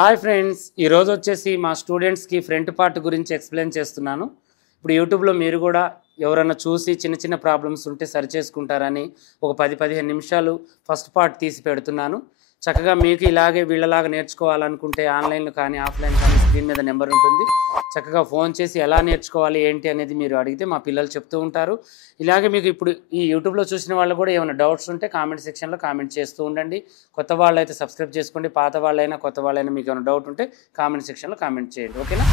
Hi friends, ఈరోజు వచ్చేసి మా స్టూడెంట్స్కి ఫ్రంట్ పార్ట్ గురించి ఎక్స్ప్లెయిన్ చేస్తున్నాను. ఇప్పుడు యూట్యూబ్లో మీరు కూడా ఎవరైనా చూసి చిన్న చిన్న ప్రాబ్లమ్స్ ఉంటే సరి చేసుకుంటారని ఒక 10-15 నిమిషాలు ఫస్ట్ పార్ట్ తీసి పెడుతున్నాను. చక్కగా మీకు ఇలాగే వీళ్ళలాగా నేర్చుకోవాలనుకుంటే ఆన్లైన్లో కానీ ఆఫ్లైన్ కానీ స్క్రీన్ మీద నెంబర్ ఉంటుంది. చక్కగా ఫోన్ చేసి ఎలా నేర్చుకోవాలి ఏంటి అనేది మీరు అడిగితే మా పిల్లలు చెప్తూ ఉంటారు. ఇలాగే మీకు ఇప్పుడు ఈ యూట్యూబ్లో చూసిన వాళ్ళు కూడా ఏమైనా డౌట్స్ ఉంటే కామెంట్ సెక్షన్లో కామెంట్ చేస్తూ ఉండండి. కొత్త వాళ్ళు అయితే సబ్స్క్రైబ్ చేసుకోండి, పాత వాళ్ళైనా కొత్త వాళ్ళైనా మీకు ఏమైనా డౌట్ ఉంటే కామెంట్ సెక్షన్లో కామెంట్ చేయండి. ఓకేనా?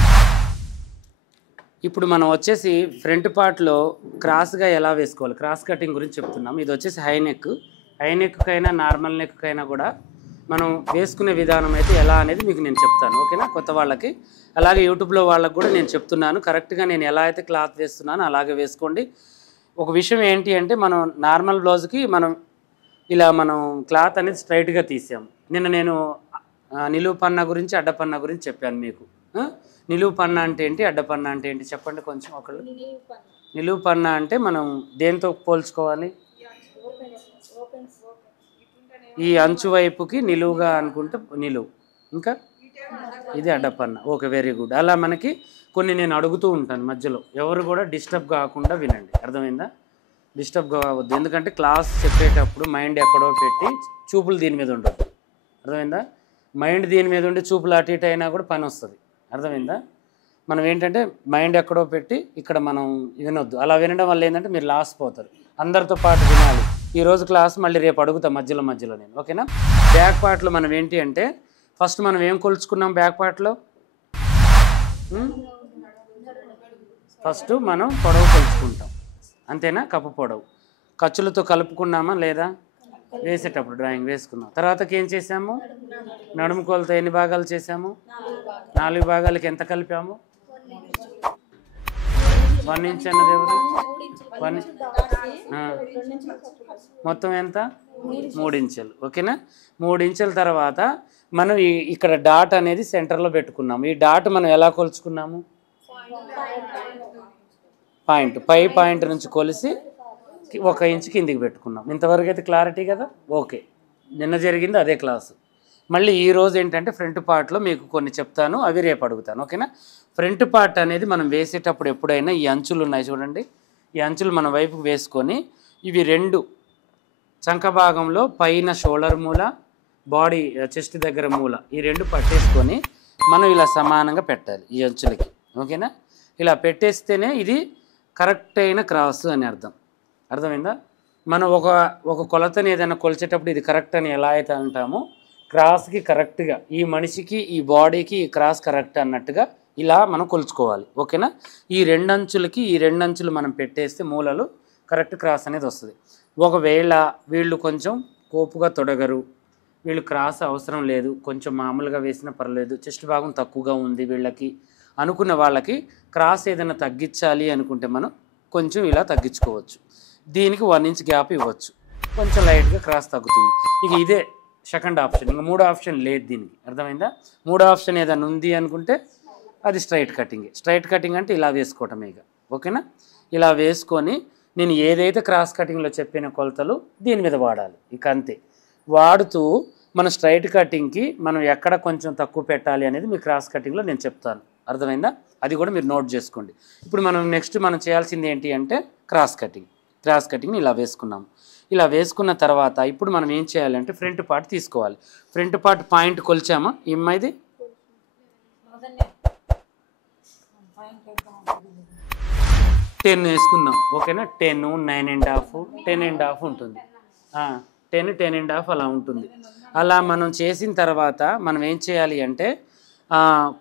ఇప్పుడు మనం వచ్చేసి ఫ్రంట్ పార్ట్లో క్రాస్గా ఎలా వేసుకోవాలి, క్రాస్ కటింగ్ గురించి చెప్తున్నాం. ఇది వచ్చేసి హై నెక్కైనా నార్మల్ నెక్కైనా కూడా మనం వేసుకునే విధానం అయితే ఎలా అనేది మీకు నేను చెప్తాను. ఓకేనా? కొత్త వాళ్ళకి అలాగే యూట్యూబ్లో వాళ్ళకి కూడా నేను చెప్తున్నాను. కరెక్ట్గా నేను ఎలా అయితే క్లాత్ వేస్తున్నానో అలాగే వేసుకోండి. ఒక విషయం ఏంటి అంటే మనం నార్మల్ బ్లౌజ్కి మనం క్లాత్ అనేది స్ట్రైట్గా తీసాము. నేను నిలువు పన్నా గురించి అడ్డపన్నా గురించి చెప్పాను మీకు. నిలువు పన్నా అంటే ఏంటి, అడ్డపన్నా అంటే ఏంటి చెప్పండి కొంచెం ఒకళ్ళు. నిలువు పన్నా అంటే మనం దేంతో పోల్చుకోవాలి? ఈ అంచు వైపుకి నిలువుగా అనుకుంటే నిలువు, ఇంకా ఇది అడ్డపన్నా. Okay, very good. అలా మనకి కొన్ని నేను అడుగుతూ ఉంటాను మధ్యలో, ఎవరు కూడా డిస్టర్బ్ కాకుండా వినండి. అర్థమైందా? డిస్టర్బ్ కావద్దు, ఎందుకంటే క్లాస్ చెప్పేటప్పుడు మైండ్ ఎక్కడో పెట్టి చూపులు దీని మీద ఉండదు. అర్థమైందా? మైండ్ దీని మీద ఉండి చూపులు అటు ఇటు అయినా కూడా పని వస్తుంది. అర్థమైందా? మనం ఏంటంటే మైండ్ ఎక్కడో పెట్టి ఇక్కడ మనం వినొద్దు. అలా వినడం వల్ల ఏంటంటే మీరు లాస్ పోతారు. అందరితో పాటు వినాలి. ఈరోజు క్లాస్ మళ్ళీ రేపు అడుగుతా మధ్యలో నేను. ఓకేనా? బ్యాక్ పార్ట్లో మనం ఏంటి అంటే ఫస్ట్ మనం ఏం కొలుచుకున్నాం బ్యాక్ పార్ట్లో? ఫస్ట్ మనం పొడవు కొలుచుకుంటాం, అంతేనా? కప్పు పొడవు ఖర్చులతో కలుపుకున్నామా లేదా? వేసేటప్పుడు డ్రాయింగ్ వేసుకున్నాం. తర్వాతకి ఏం చేసాము? నడుము కొలత ఎన్ని భాగాలు చేసాము? 4 భాగాలకి ఎంత కలిపాము? 1 ఇంచ్ అన్నది ఎవరు? 1 మొత్తం ఎంత? 3 ఇంచులు. ఓకేనా? 3 ఇంచుల తర్వాత మనం ఇక్కడ డాట్ అనేది సెంటర్లో పెట్టుకున్నాము. ఈ డాట్ మనం ఎలా కొలుచుకున్నాము? పై పాయింట్ నుంచి కొలిసి 1 ఇంచు కిందికి పెట్టుకున్నాం. ఇంతవరకు అయితే క్లారిటీ కదా? ఓకే, నిన్న జరిగింది అదే క్లాసు. మళ్ళీ ఈరోజు ఏంటంటే ఫ్రంట్ పార్ట్లో మీకు కొన్ని చెప్తాను, అవి రేపు అడుగుతాను. ఓకేనా? ఫ్రంట్ పార్ట్ అనేది మనం వేసేటప్పుడు ఎప్పుడైనా ఈ అంచులు ఉన్నాయి చూడండి, ఈ అంచులు మన వైపుకు వేసుకొని ఇవి 2 చంక భాగంలో పైన షోల్డర్ మూల, బాడీ చెస్ట్ దగ్గర మూల, ఈ 2 పట్టేసుకొని మనం ఇలా సమానంగా పెట్టాలి ఈ అంచులకి. ఓకేనా? ఇలా పెట్టేస్తేనే ఇది కరెక్ట్ అయిన క్రాస్ అని అర్థం. అర్థమైందా? మనం ఒక కొలతని ఏదైనా కొలిచేటప్పుడు ఇది కరెక్ట్ అని ఎలా అయితే అంటామో, క్రాస్కి కరెక్ట్గా ఈ మనిషికి ఈ బాడీకి ఈ క్రాస్ కరెక్ట్ అన్నట్టుగా ఇలా మనం కొలుచుకోవాలి. ఓకేనా? ఈ 2 అంచులకి ఈ 2 అంచులు మనం పెట్టేస్తే మూలలు కరెక్ట్ క్రాస్ అనేది వస్తుంది. ఒకవేళ వీళ్ళు కొంచెం కోపుగా తొడగరు, వీళ్ళు క్రాస్ అవసరం లేదు, కొంచెం మామూలుగా వేసినా పర్లేదు, చెస్ట్ భాగం తక్కువగా ఉంది వీళ్ళకి అనుకున్న వాళ్ళకి క్రాస్ ఏదైనా తగ్గించాలి అనుకుంటే మనం కొంచెం ఇలా తగ్గించుకోవచ్చు. దీనికి 1 ఇంచ్ గ్యాప్ ఇవ్వచ్చు, కొంచెం లైట్గా క్రాస్ తగ్గుతుంది. ఇక ఇదే సెకండ్ ఆప్షన్, ఇంకా 3వ ఆప్షన్ లేదు దీనికి. అర్థమైందా? 3వ ఆప్షన్ ఏదైనా ఉంది అనుకుంటే అది స్ట్రైట్ కటింగ్ అంటే ఇలా వేసుకోవటమే ఇక. ఓకేనా? ఇలా వేసుకొని నేను ఏదైతే క్రాస్ కటింగ్లో చెప్పిన కొలతలు దీని మీద వాడాలి. ఇక అంతే. వాడుతూ మన స్ట్రైట్ కటింగ్కి మనం ఎక్కడ కొంచెం తక్కువ పెట్టాలి అనేది మీ క్రాస్ కటింగ్లో నేను చెప్తాను. అర్థమైందా? అది కూడా మీరు నోట్ చేసుకోండి. ఇప్పుడు నెక్స్ట్ మనం చేయాల్సింది ఏంటి అంటే క్రాస్ కటింగ్ని ఇలా వేసుకున్నాము. ఇలా వేసుకున్న తర్వాత ఇప్పుడు మనం ఏం చేయాలంటే ఫ్రంట్ పార్ట్ తీసుకోవాలి. ఫ్రంట్ పార్ట్ పాయింట్ కొలిచామా ఈ అమ్మాయిది? 10 వేసుకుందాం. ఓకేనా? 10, 9.5, 10.5 ఉంటుంది. 10, 10.5 అలా ఉంటుంది. అలా మనం చేసిన తర్వాత మనం ఏం చేయాలి అంటే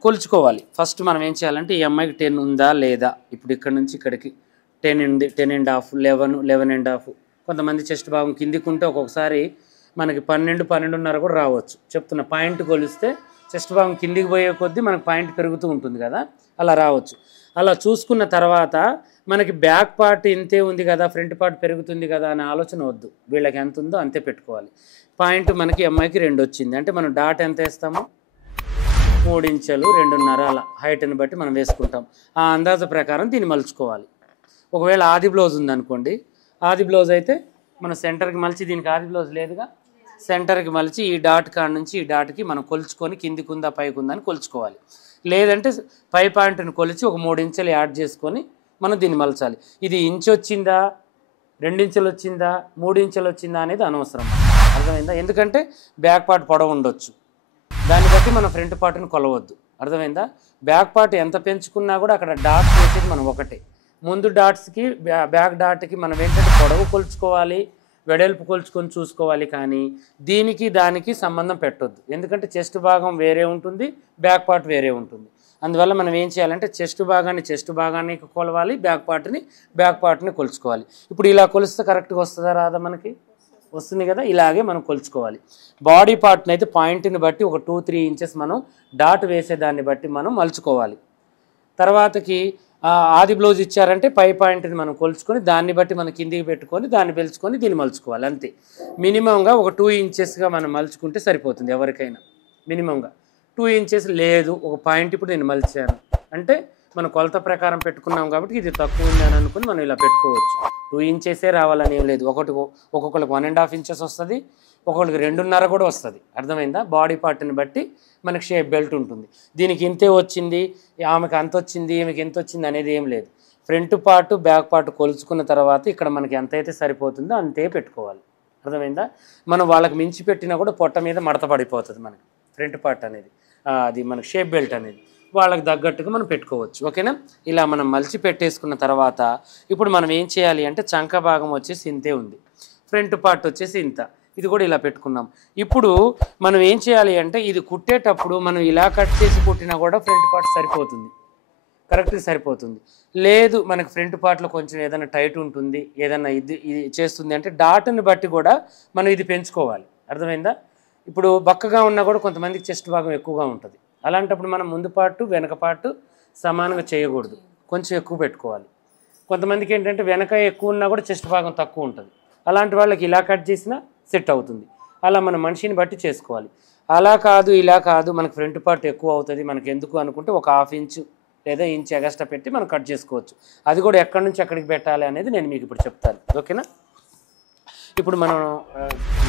కొలుచుకోవాలి. ఫస్ట్ మనం ఏం చేయాలంటే ఈ అమ్మాయికి 10 ఉందా లేదా, ఇప్పుడు ఇక్కడ నుంచి ఇక్కడికి 10 ఉంది, 10.5, 11, 11.5. కొంతమంది చెస్ట్ భాగం కిందికి ఉంటే ఒక్కొక్కసారి మనకి 12, 12.5 కూడా రావచ్చు. చెప్తున్న పాయింట్ కొలిస్తే చెస్ట్ భాగం కిందికి పోయే కొద్దీ మనకు పాయింట్ పెరుగుతూ ఉంటుంది కదా, అలా రావచ్చు. అలా చూసుకున్న తర్వాత మనకి బ్యాక్ పార్ట్ ఇంతే ఉంది కదా, ఫ్రంట్ పార్ట్ పెరుగుతుంది కదా అనే ఆలోచన వద్దు. వీళ్ళకి ఎంత ఉందో అంతే పెట్టుకోవాలి. పాయింట్ మనకి అమ్మాయికి 2 వచ్చింది అంటే మనం డాట్ ఎంత వేస్తాము? 3 ఇంచులు 2.5 అలా హైట్ని బట్టి మనం వేసుకుంటాం. ఆ అందాజ ప్రకారం దీన్ని మలుచుకోవాలి. ఒకవేళ ఆది బ్లౌజ్ ఉందనుకోండి, ఆది బ్లౌజ్ అయితే మన సెంటర్కి మలిచి, దీనికి ఆది బ్లౌజ్ లేదుగా, సెంటర్కి మలిచి ఈ డాట్ కాడ నుంచి ఈ డాట్కి మనం కొలుచుకొని కిందికి ఉందా పైకి ఉందా అని కొలుచుకోవాలి. లేదంటే పై పాయింట్ని కొలిచి ఒక 3 ఇంచులు యాడ్ చేసుకొని మనం దీన్ని మలచాలి. ఇది ఇంచు వచ్చిందా, 2 ఇంచులు వచ్చిందా, 3 ఇంచులు వచ్చిందా అనేది అనవసరం. అర్థమైందా? ఎందుకంటే బ్యాక్ పార్ట్ పొడవు ఉండొచ్చు, దాన్ని బట్టి మనం ఫ్రంట్ పార్ట్ని కొలవద్దు. అర్థమైందా? బ్యాక్ పార్ట్ ఎంత పెంచుకున్నా కూడా అక్కడ డాట్స్ వేసేది మనం ఒకటే. ముందు డాట్స్కి బ్యాక్ డాట్కి మనం ఏంటంటే పొడవు కొలుచుకోవాలి, వెడల్పు కొలుచుకొని చూసుకోవాలి. కానీ దీనికి దానికి సంబంధం పెట్టొద్దు. ఎందుకంటే చెస్ట్ భాగం వేరే ఉంటుంది, బ్యాక్ పార్ట్ వేరే ఉంటుంది. అందువల్ల మనం ఏం చేయాలంటే చెస్ట్ భాగాన్ని కొలవాలి, బ్యాక్ పార్ట్ని కొలుచుకోవాలి. ఇప్పుడు ఇలా కొలిస్తే కరెక్ట్గా వస్తుందా రాదా? మనకి వస్తుంది కదా. ఇలాగే మనం కొలుచుకోవాలి. బాడీ పార్ట్ని అయితే పాయింట్ని బట్టి ఒక 2-3 ఇంచెస్ మనం డాట్ వేసేదాన్ని బట్టి మనం మలుచుకోవాలి. తర్వాతకి ఆది బ్లౌజ్ ఇచ్చారంటే పై పాయింట్ని మనం కొలుచుకొని దాన్ని బట్టి మనం కిందికి పెట్టుకొని దాన్ని పెంచుకొని దీన్ని మలుచుకోవాలి. అంతే. మినిమంగా ఒక 2 ఇంచెస్గా మనం మలుచుకుంటే సరిపోతుంది ఎవరికైనా. మినిమంగా 2 ఇంచెస్ లేదు, ఒక పాయింట్ ఇప్పుడు నేను మలిచాను అంటే మనం కొలత ప్రకారం పెట్టుకున్నాం కాబట్టి ఇది తక్కువ ఉంది అని అనుకుని మనం ఇలా పెట్టుకోవచ్చు. 2 ఇంచెసే రావాలని ఏం లేదు. ఒక్కొక్కరికి 1.5 ఇంచెస్ వస్తుంది, ఒక్కొక్కరికి 2.5 కూడా వస్తుంది. అర్థమైందా? బాడీ పార్ట్ని బట్టి మనకి షేప్ బెల్ట్ ఉంటుంది. దీనికి ఇంతే వచ్చింది, ఆమెకి అంత వచ్చింది, ఈమెకి ఎంత వచ్చింది అనేది ఏం లేదు. ఫ్రంట్ పార్ట్ బ్యాక్ పార్ట్ కొలుచుకున్న తర్వాత ఇక్కడ మనకి ఎంతైతే సరిపోతుందో అంతే పెట్టుకోవాలి. అర్థమైందా? మనం వాళ్ళకి మించి పెట్టినా కూడా పొట్ట మీద మడత పడిపోతుంది మనకి ఫ్రంట్ పార్ట్ అనేది, అది మనకి షేప్ బెల్ట్ అనేది. వాళ్ళకి తగ్గట్టుగా మనం పెట్టుకోవచ్చు. ఓకేనా? ఇలా మనం మలిచి పెట్టేసుకున్న తర్వాత ఇప్పుడు మనం ఏం చేయాలి అంటే చంక భాగం వచ్చేసి ఇంతే ఉంది, ఫ్రంట్ పార్ట్ వచ్చేసి ఇంత, ఇది కూడా ఇలా పెట్టుకున్నాం. ఇప్పుడు మనం ఏం చేయాలి అంటే ఇది కుట్టేటప్పుడు మనం ఇలా కట్ చేసి కుట్టినా కూడా ఫ్రంట్ పార్ట్ సరిపోతుంది, కరెక్ట్గా సరిపోతుంది. లేదు మనకి ఫ్రంట్ పార్ట్లో కొంచెం ఏదైనా టైట్ ఉంటుంది, ఏదైనా ఇది చేస్తుంది అంటే డాట్ని బట్టి కూడా మనం ఇది పెంచుకోవాలి. అర్థమైందా? ఇప్పుడు బక్కగా ఉన్నా కూడా కొంతమందికి చెస్ట్ భాగం ఎక్కువగా ఉంటుంది. అలాంటప్పుడు మనం ముందు పార్టు వెనక పార్టు సమానంగా చేయకూడదు, కొంచెం ఎక్కువ పెట్టుకోవాలి. కొంతమందికి ఏంటంటే వెనక ఎక్కువ ఉన్నా కూడా చెస్ట్ భాగం తక్కువ ఉంటుంది. అలాంటి వాళ్ళకి ఇలా కట్ చేసినా సెట్ అవుతుంది. అలా మన మనిషిని బట్టి చేసుకోవాలి. అలా కాదు ఇలా కాదు మనకు ఫ్రంట్ పార్ట్ ఎక్కువ అవుతుంది మనకు ఎందుకు అనుకుంటే ఒక 1/2 ఇంచు లేదా ఇంచు ఎగస్ట్రా పెట్టి మనం కట్ చేసుకోవచ్చు. అది కూడా ఎక్కడి నుంచి ఎక్కడికి పెట్టాలి అనేది నేను మీకు ఇప్పుడు చెప్తాను. ఓకేనా? ఇప్పుడు మనం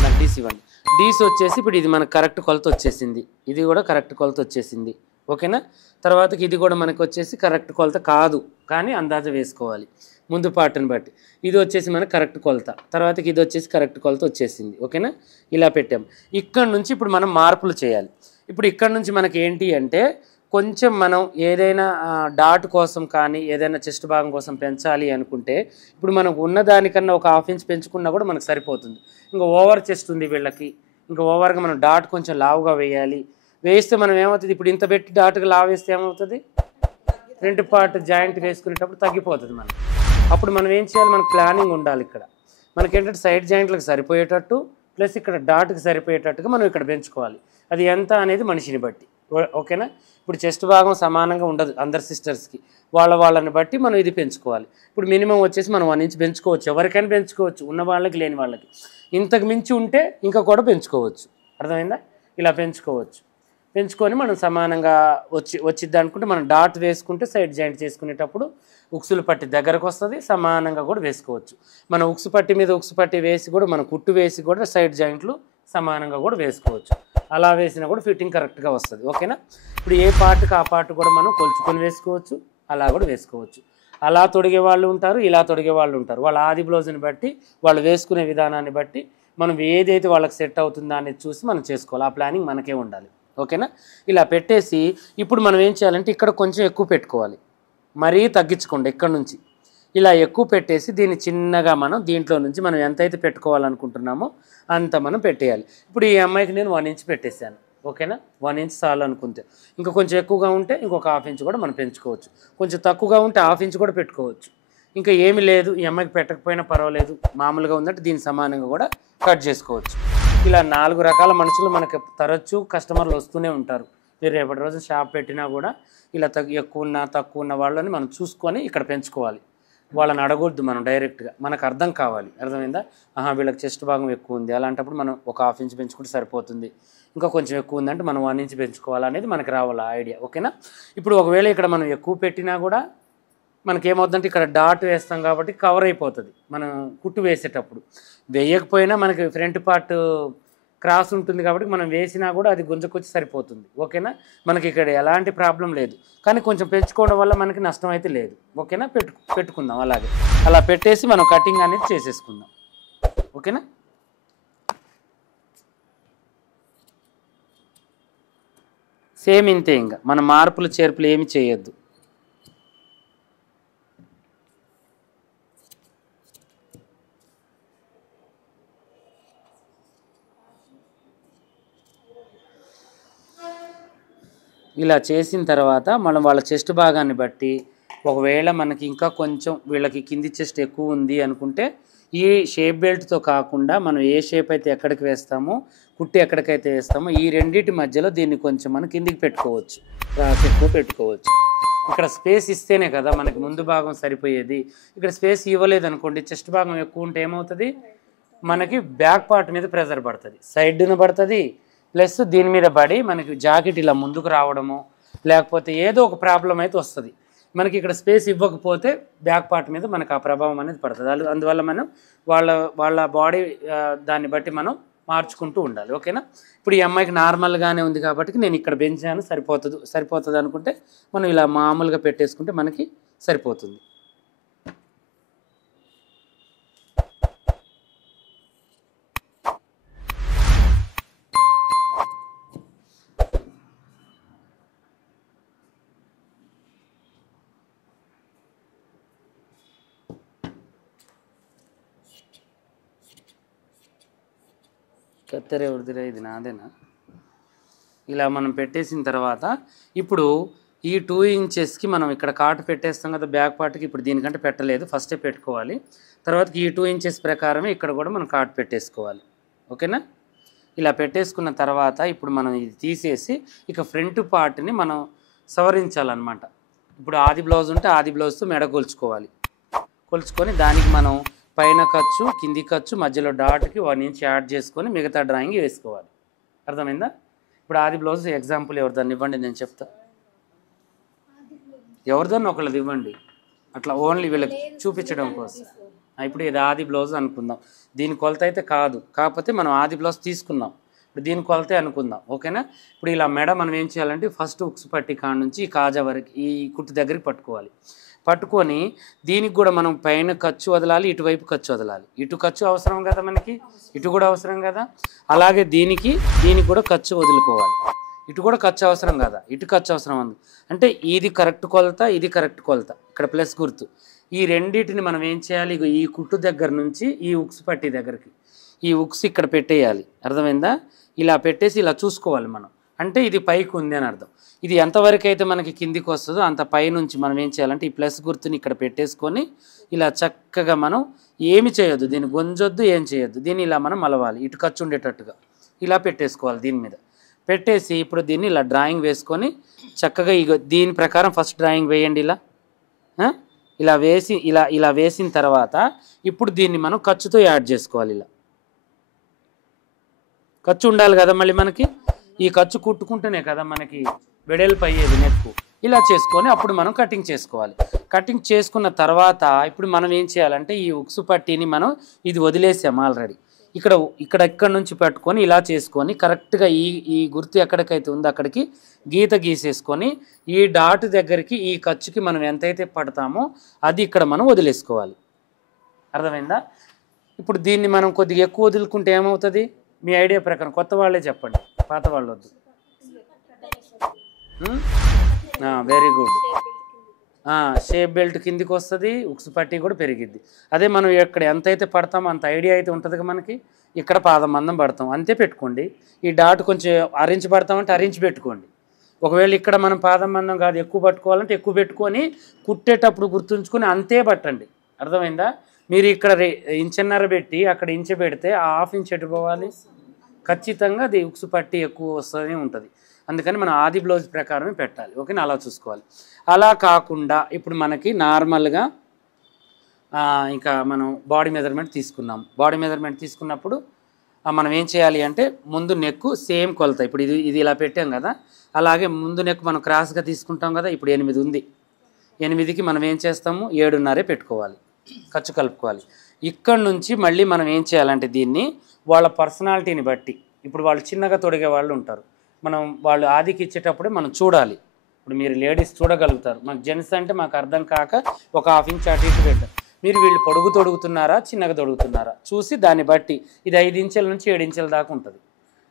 నాకు డీసీ ఇవ్వండి. డీసీ వచ్చేసి ఇప్పుడు ఇది మనకు కరెక్ట్ కొలత వచ్చేసింది, ఇది కూడా కరెక్ట్ కొలత వచ్చేసింది. ఓకేనా? తర్వాతకి ఇది కూడా మనకు వచ్చేసి కరెక్ట్ కొలత కాదు కానీ అందాజ వేసుకోవాలి ముందు పార్ట్ని బట్టి. ఇది వచ్చేసి మనకు కరెక్ట్ కొలత, తర్వాతకి ఇది వచ్చేసి కరెక్ట్ కొలత వచ్చేసింది. ఓకేనా? ఇలా పెట్టాం. ఇక్కడ నుంచి ఇప్పుడు మనం మార్పులు చేయాలి. ఇప్పుడు ఇక్కడ నుంచి మనకి ఏంటి అంటే కొంచెం మనం ఏదైనా డాట్ కోసం కానీ ఏదైనా చెస్ట్ భాగం కోసం పెంచాలి అనుకుంటే ఇప్పుడు మనకు ఉన్నదానికన్నా ఒక 1/2 ఇంచ్ పెంచుకున్నా కూడా మనకు సరిపోతుంది. ఇంకా ఓవర్ చెస్ట్ ఉంది వీళ్ళకి, ఇంకా ఓవర్గా మనం డాట్ కొంచెం లావుగా వేయాలి. వేస్తే మనం ఏమవుతుంది, ఇప్పుడు ఇంత పెట్టి డాట్గా లావు వేస్తే ఏమవుతుంది, ఫ్రంట్ పార్ట్ జాయింట్ వేసుకునేటప్పుడు తగ్గిపోతుంది మనకి. అప్పుడు మనం ఏం చేయాలి, మనకు ప్లానింగ్ ఉండాలి. ఇక్కడ మనకేంటంటే సైడ్ జాయింట్లకు సరిపోయేటట్టు ప్లస్ ఇక్కడ డాట్కి సరిపోయేటట్టుగా మనం ఇక్కడ పెంచుకోవాలి. అది ఎంత అనేది మనిషిని బట్టి. ఓకేనా? ఇప్పుడు చెస్ట్ భాగం సమానంగా ఉండదు అందరు సిస్టర్స్కి, వాళ్ళని బట్టి మనం ఇది పెంచుకోవాలి. ఇప్పుడు మినిమం వచ్చేసి మనం 1 ఇంచ్ పెంచుకోవచ్చు, ఎవరికైనా పెంచుకోవచ్చు, ఉన్న వాళ్ళకి లేని వాళ్ళకి. ఇంతకు మించి ఉంటే ఇంకా కూడా పెంచుకోవచ్చు. అర్థమైందా? ఇలా పెంచుకొని మనం సమానంగా వచ్చిద్ది అనుకుంటే మనం డాట్ వేసుకుంటే సైడ్ జాయింట్ చేసుకునేటప్పుడు ఉక్సులు పట్టి దగ్గరకు వస్తుంది, సమానంగా కూడా వేసుకోవచ్చు. మన ఉక్సు పట్టి మీద ఉక్సు పట్టి వేసి కూడా మనం కుట్టు వేసి కూడా సైడ్ జాయింట్లు సమానంగా కూడా వేసుకోవచ్చు. అలా వేసినా కూడా ఫిట్టింగ్ కరెక్ట్గా వస్తుంది. ఓకేనా? ఇప్పుడు ఏ పార్ట్కి ఆ పార్ట్ కూడా మనం కొలుచుకొని వేసుకోవచ్చు, అలా కూడా వేసుకోవచ్చు. అలా తొడిగే వాళ్ళు ఉంటారు, ఇలా తొడిగే వాళ్ళు ఉంటారు. వాళ్ళ ఆది బ్లౌజ్ని బట్టి వాళ్ళు వేసుకునే విధానాన్ని బట్టి మనం ఏదైతే వాళ్ళకి సెట్ అవుతుందో అనేది చూసి మనం చేసుకోవాలి. ఆ ప్లానింగ్ మనకే ఉండాలి. ఓకేనా? ఇలా పెట్టేసి ఇప్పుడు మనం ఏం చేయాలంటే ఇక్కడ కొంచెం ఎక్కువ పెట్టుకోవాలి, మరీ తగ్గించకుండా ఇక్కడ నుంచి ఇలా ఎక్కువ పెట్టేసి దీన్ని చిన్నగా మనం దీంట్లో నుంచి మనం ఎంతైతే పెట్టుకోవాలనుకుంటున్నామో అంత మనం పెట్టేయాలి. ఇప్పుడు ఈ అమ్మాయికి నేను 1 ఇంచ్ పెట్టేశాను. ఓకేనా? 1 ఇంచ్ చాలు అనుకుంటే, ఇంకా కొంచెం ఎక్కువగా ఉంటే ఇంకొక 1/2 ఇంచ్ కూడా మనం పెంచుకోవచ్చు, కొంచెం తక్కువగా ఉంటే 1/2 ఇంచ్ కూడా పెట్టుకోవచ్చు. ఇంకా ఏమి లేదు ఈ అమ్మాయికి పెట్టకపోయినా పర్వాలేదు, మామూలుగా ఉందంటే దీని సమానంగా కూడా కట్ చేసుకోవచ్చు. ఇలా 4 రకాల మనుషులు మనకు తరచూ కస్టమర్లు వస్తూనే ఉంటారు. మీరు రేపటి రోజు షాప్ పెట్టినా కూడా ఇలా ఎక్కువ ఉన్న తక్కువ ఉన్న వాళ్ళని మనం చూసుకొని ఇక్కడ పెంచుకోవాలి. వాళ్ళని అడగొద్దు మనం డైరెక్ట్గా, మనకు అర్థం కావాలి. అర్థమైందా? వీళ్ళకి చెస్ట్ భాగం ఎక్కువ ఉంది, అలాంటప్పుడు మనం ఒక 1/2 ఇంచ్ పెంచుకుంటే సరిపోతుంది, ఇంకా కొంచెం ఎక్కువ ఉందంటే మనం 1 ఇంచ్ పెంచుకోవాలనేది మనకు రావాలి ఐడియా. ఓకేనా? ఇప్పుడు ఒకవేళ ఇక్కడ మనం ఎక్కువ పెట్టినా కూడా మనకేమవుతుందంటే ఇక్కడ డాట్ వేస్తాం కాబట్టి కవర్ అయిపోతుంది మనం కుట్టు వేసేటప్పుడు. వేయకపోయినా మనకి ఫ్రంట్ పార్ట్ క్రాస్ ఉంటుంది కాబట్టి మనం వేసినా కూడా అది గుంజకొచ్చి సరిపోతుంది. ఓకేనా? మనకి ఇక్కడ ఎలాంటి ప్రాబ్లం లేదు. కానీ కొంచెం పెంచుకోవడం వల్ల మనకి నష్టం అయితే లేదు. ఓకేనా? పెట్టుకుందాం అలాగే. అలా పెట్టేసి మనం కటింగ్ అనేది చేసేసుకుందాం. ఓకేనా? సేమ్ ఇంతే, ఇంకా మన మార్పులు చేర్పులు ఏమి చేయొద్దు. ఇలా చేసిన తర్వాత మనం వాళ్ళ చెస్ట్ భాగాన్ని బట్టి ఒకవేళ మనకి ఇంకా కొంచెం వీళ్ళకి కింది చెస్ట్ ఎక్కువ ఉంది అనుకుంటే ఈ షేప్ బెల్ట్తో కాకుండా మనం ఏ షేప్ అయితే ఎక్కడికి వేస్తామో, కుట్టి ఎక్కడికైతే వేస్తామో ఈ రెండింటి మధ్యలో దీన్ని కొంచెం మనం కిందికి పెట్టుకోవచ్చు, ఎక్కువ పెట్టుకోవచ్చు. ఇక్కడ స్పేస్ ఇస్తేనే కదా మనకి ముందు భాగం సరిపోయేది. ఇక్కడ స్పేస్ ఇవ్వలేదు అనుకోండి, చెస్ట్ భాగం ఎక్కువ ఉంటే ఏమవుతుంది, మనకి బ్యాక్ పార్ట్ మీద ప్రెజర్ పడుతుంది, సైడ్న పడుతుంది, ప్లస్ దీని మీద పడి మనకి జాకెట్ ఇలా ముందుకు రావడము లేకపోతే ఏదో ఒక ప్రాబ్లం అయితే వస్తుంది. మనకి ఇక్కడ స్పేస్ ఇవ్వకపోతే బ్యాక్ పార్ట్ మీద మనకు ఆ ప్రభావం అనేది పడుతుంది. అందువల్ల మనం వాళ్ళ బాడీ దాన్ని బట్టి మనం మార్చుకుంటూ ఉండాలి. ఓకేనా? ఇప్పుడు ఈ అమ్మాయికి నార్మల్గానే ఉంది కాబట్టి నేను ఇక్కడ పెంచాను, సరిపోతుంది అనుకుంటే మనం ఇలా మామూలుగా పెట్టేసుకుంటే మనకి సరిపోతుంది. కత్తెర ఎవరిదిరా, ఇది నాదేనా? ఇలా మనం పెట్టేసిన తర్వాత ఇప్పుడు ఈ 2 ఇంచెస్కి మనం ఇక్కడ కాటు పెట్టేస్తాం కదా బ్యాక్ పార్ట్కి. ఇప్పుడు దీనికంటే పెట్టలేదు, ఫస్టే పెట్టుకోవాలి. తర్వాతకి ఈ 2 ఇంచెస్ ప్రకారమే ఇక్కడ కూడా మనం కాటు పెట్టేసుకోవాలి. ఓకేనా? ఇలా పెట్టేసుకున్న తర్వాత ఇప్పుడు మనం ఇది తీసేసి ఇక ఫ్రంట్ పార్ట్ని మనం సవరించాలన్నమాట. ఇప్పుడు ఆది బ్లౌజ్ ఉంటే ఆది బ్లౌజ్తో మెడ కొలుచుకొని దానికి మనం పైన ఖర్చు, కింది ఖర్చు, మధ్యలో డాట్కి 1 ఇంచ్ యాడ్ చేసుకొని మిగతా డ్రాయింగ్ వేసుకోవాలి. అర్థమైందా? ఇప్పుడు ఆది బ్లౌజ్ ఎగ్జాంపుల్ ఎవరిదాన్ని ఇవ్వండి, నేను చెప్తా. ఎవరిదాన్ని ఒకళ్ళది ఇవ్వండి, అట్లా ఓన్లీ వీళ్ళకి చూపించడం కోసం. ఇప్పుడు ఇది ఆది బ్లౌజ్ అనుకుందాం. దీని కొలత అయితే కాదు, కాకపోతే మనం ఆది బ్లౌజ్ తీసుకుందాం. ఇప్పుడు దీని కొలతే అనుకుందాం. ఓకేనా? ఇప్పుడు ఇలా మెడ మనం ఏం చేయాలంటే ఫస్ట్ ఉక్సు పట్టి కాడ నుంచి ఈ కాజా వరకు ఈ కుట్టు దగ్గరికి పట్టుకొని దీనికి కూడా మనం పైన ఖర్చు వదలాలి, ఇటువైపు ఖర్చు వదలాలి. ఇటు ఖర్చు అవసరం కదా మనకి, ఇటు కూడా అవసరం కదా. అలాగే దీనికి కూడా ఖర్చు వదులుకోవాలి. ఇటు కూడా ఖర్చు అవసరం కదా, ఇటు ఖర్చు అవసరం ఉంది. అంటే ఇది కరెక్ట్ కొలత, ఇది కరెక్ట్ కొలత. ఇక్కడ ప్లస్ గుర్తు. ఈ రెండింటిని మనం ఏం చేయాలి, ఈ కుట్టు దగ్గర నుంచి ఈ ఉక్సు పట్టి దగ్గరికి ఈ ఉక్స్ ఇక్కడ పెట్టేయాలి. అర్థమైందా? ఇలా పెట్టేసి ఇలా చూసుకోవాలి మనం. అంటే ఇది పైకి ఉంది అని అర్థం. ఇది ఎంతవరకు అయితే మనకి కిందికి వస్తుందో అంత పైనుంచి మనం ఏం చేయాలంటే ఈ ప్లస్ గుర్తుని ఇక్కడ పెట్టేసుకొని ఇలా చక్కగా మనం ఏమి చేయొద్దు, దీన్ని గొంజొద్దు, ఏం చేయొద్దు. దీన్ని ఇలా మనం మలవాలి, ఇటు ఖర్చు ఉండేటట్టుగా ఇలా పెట్టేసుకోవాలి. దీని మీద పెట్టేసి ఇప్పుడు దీన్ని ఇలా డ్రాయింగ్ వేసుకొని చక్కగా దీని ప్రకారం ఫస్ట్ డ్రాయింగ్ వేయండి. ఇలా వేసి ఇలా వేసిన తర్వాత ఇప్పుడు దీన్ని మనం ఖర్చుతో యాడ్ చేసుకోవాలి. ఇలా ఖర్చు ఉండాలి కదా మళ్ళీ మనకి. ఈ ఖర్చు కుట్టుకుంటేనే కదా మనకి వెడల్పు అయ్యేది నెక్కు. ఇలా చేసుకొని అప్పుడు మనం కటింగ్ చేసుకోవాలి. కటింగ్ చేసుకున్న తర్వాత ఇప్పుడు మనం ఏం చేయాలంటే ఈ ఉక్సు పట్టీని మనం ఇది వదిలేసాము ఆల్రెడీ. ఇక్కడ నుంచి పట్టుకొని ఇలా చేసుకొని కరెక్ట్గా ఈ గుర్తు ఎక్కడికైతే ఉందో అక్కడికి గీత గీసేసుకొని ఈ డాట్ దగ్గరికి ఈ ఖర్చుకి మనం ఎంతైతే పడతామో అది ఇక్కడ మనం వదిలేసుకోవాలి. అర్థమైందా? ఇప్పుడు దీన్ని మనం కొద్దిగా ఎక్కువ వదులుకుంటే ఏమవుతుంది మీ ఐడియా ప్రకారం? కొత్త వాళ్ళే చెప్పండి, పాత వాళ్ళు వద్దు. Very good. షేప్ బెల్ట్ కిందికి వస్తుంది, ఉక్సు పట్టీ కూడా పెరిగిద్ది. అదే మనం ఇక్కడ ఎంతైతే పడతామో అంత ఐడియా అయితే ఉంటుంది మనకి. ఇక్కడ పాదం మందం పడతాం అంతే పెట్టుకోండి. ఈ డాట్ కొంచెం అరించి పడతామంటే అరించి పెట్టుకోండి. ఒకవేళ ఇక్కడ మనం పాదం మందం కాదు ఎక్కువ పట్టుకోవాలంటే ఎక్కువ పెట్టుకొని కుట్టేటప్పుడు గుర్తుంచుకొని అంతే పట్టండి. అర్థమైందా? మీరు ఇక్కడ ఇంచెన్నర పెట్టి అక్కడ ఇంచె పెడితే ఆ హాఫ్ ఇంచ్ ఎటు పోవాలి, ఖచ్చితంగా అది ఉక్సు పట్టీ ఎక్కువ వస్తూనే ఉంటుంది. అందుకని మనం ఆది బ్లౌజ్ ప్రకారమే పెట్టాలి. ఓకేనా? అలా చూసుకోవాలి. అలా కాకుండా ఇప్పుడు మనకి నార్మల్గా ఇంకా మనం బాడీ మెజర్మెంట్ తీసుకున్నాం. బాడీ మెజర్మెంట్ తీసుకున్నప్పుడు మనం ఏం చేయాలి అంటే ముందు నెక్కు సేమ్ కొలత. ఇప్పుడు ఇది ఇలా పెట్టాం కదా, అలాగే ముందు నెక్కు మనం క్రాస్గా తీసుకుంటాం కదా. ఇప్పుడు 8 ఉంది, 8కి మనం ఏం చేస్తాము 7.5 పెట్టుకోవాలి, ఖర్చు కలుపుకోవాలి. ఇక్కడ నుంచి మళ్ళీ మనం ఏం చేయాలంటే దీన్ని వాళ్ళ పర్సనాలిటీని బట్టి ఇప్పుడు వాళ్ళు చిన్నగా తొడిగే వాళ్ళు ఉంటారు, మనం వాళ్ళు ఆదికి ఇచ్చేటప్పుడే మనం చూడాలి. ఇప్పుడు మీరు లేడీస్ చూడగలుగుతారు, మాకు జెంట్స్ అంటే మాకు అర్థం కాక ఒక హాఫ్ ఇంచ్ అటు ఇటు పెట్టాం. మీరు వీళ్ళు పొడుగు తొడుగుతున్నారా చిన్నగా తొడుగుతున్నారా చూసి దాన్ని బట్టి ఇది 5 ఇంచుల నుంచి 7 ఇంచుల దాకా ఉంటుంది,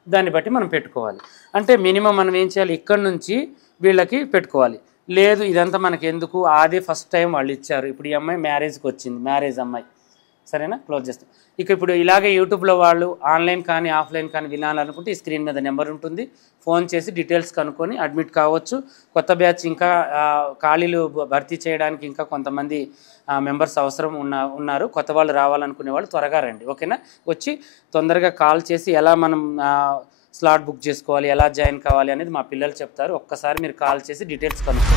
దాన్ని బట్టి మనం పెట్టుకోవాలి. అంటే మినిమం మనం ఏం చేయాలి, ఇక్కడి నుంచి వీళ్ళకి పెట్టుకోవాలి. లేదు ఇదంతా మనకి ఎందుకు, అదే ఫస్ట్ టైం వాళ్ళు ఇచ్చారు, ఇప్పుడు ఈ అమ్మాయి మ్యారేజ్కి వచ్చింది, మ్యారేజ్ అమ్మాయి, సరేనా, క్లోజ్ చేస్తాం. ఇక ఇప్పుడు ఇలాగే యూట్యూబ్లో వాళ్ళు ఆన్లైన్ కానీ ఆఫ్లైన్ కానీ వినాలనుకుంటే ఈ స్క్రీన్ మీద నెంబర్ ఉంటుంది, ఫోన్ చేసి డీటెయిల్స్ కనుక్కొని అడ్మిట్ కావచ్చు. కొత్త బ్యాచ్ ఇంకా ఖాళీలు భర్తీ చేయడానికి ఇంకా కొంతమంది మెంబర్స్ అవసరం ఉన్నారు. కొత్త వాళ్ళు రావాలనుకునే వాళ్ళు త్వరగా రండి, ఓకేనా. వచ్చి తొందరగా కాల్ చేసి ఎలా మనం స్లాట్ బుక్ చేసుకోవాలి, ఎలా జాయిన్ కావాలి అనేది మా పిల్లలు చెప్తారు. ఒక్కసారి మీరు కాల్ చేసి డీటెయిల్స్ కనుక్కోండి.